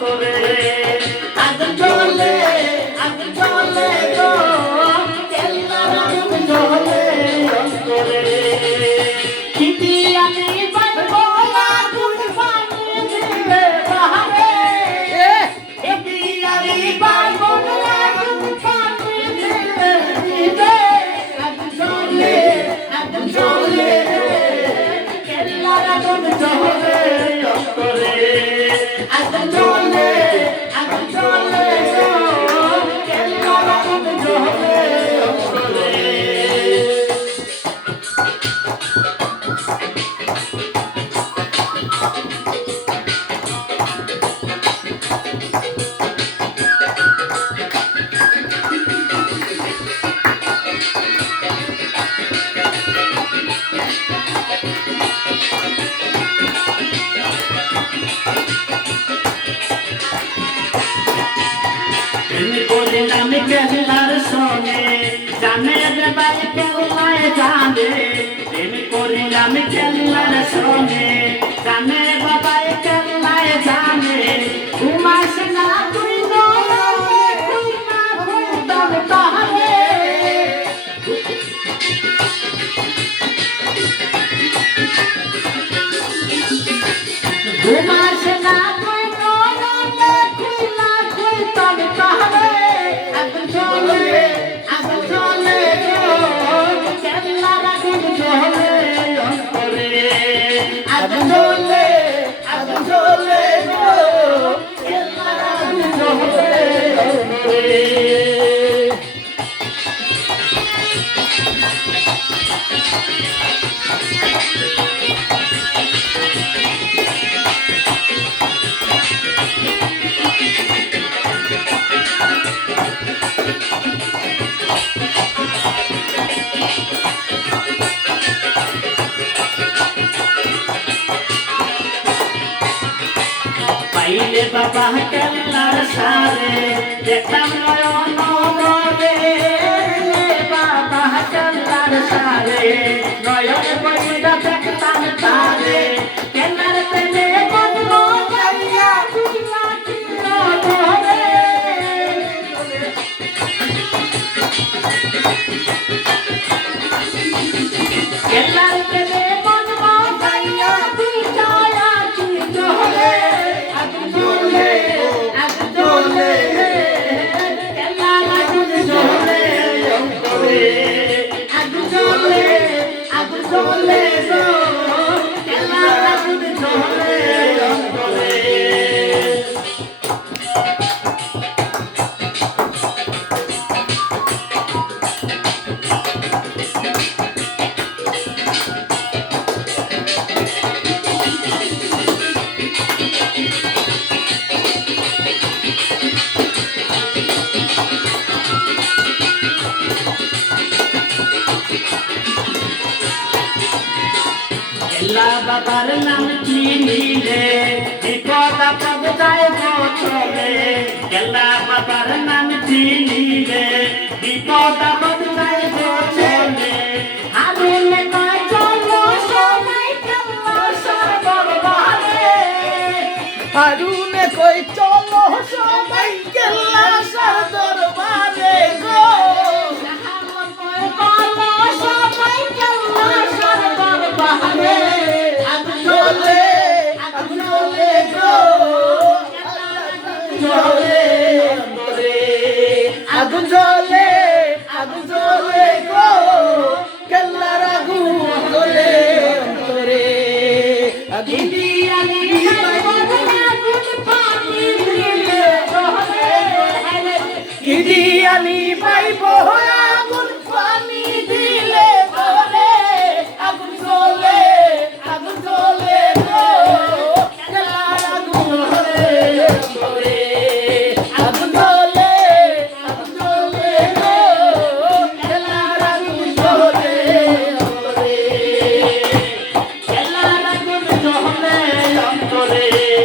করে। প্রেমী করিলাম কেল্লার সঙ্গে জানে প্রেমী করিলাম কেল্লার সঙ্গে জানে আগুন জ্বলে আগুন জ্বলে গো কেল্লার পাইলে বাবা কেল্লার সারে দেখতাম নয়ন বাবা কেল্লার সারে। আগুন এল্লা বাবার নাম কি নিলে? বিপদ আপদ যায় বছরে এল্লা বাবার নাম কি নিলে? বিপদ যায় বছরে হারুনে কই চলো সবাই আগুন জ্বলে আগুন জ্বলে গো কেল্লার আগুন জ্বলে অন্তরে আগুন করে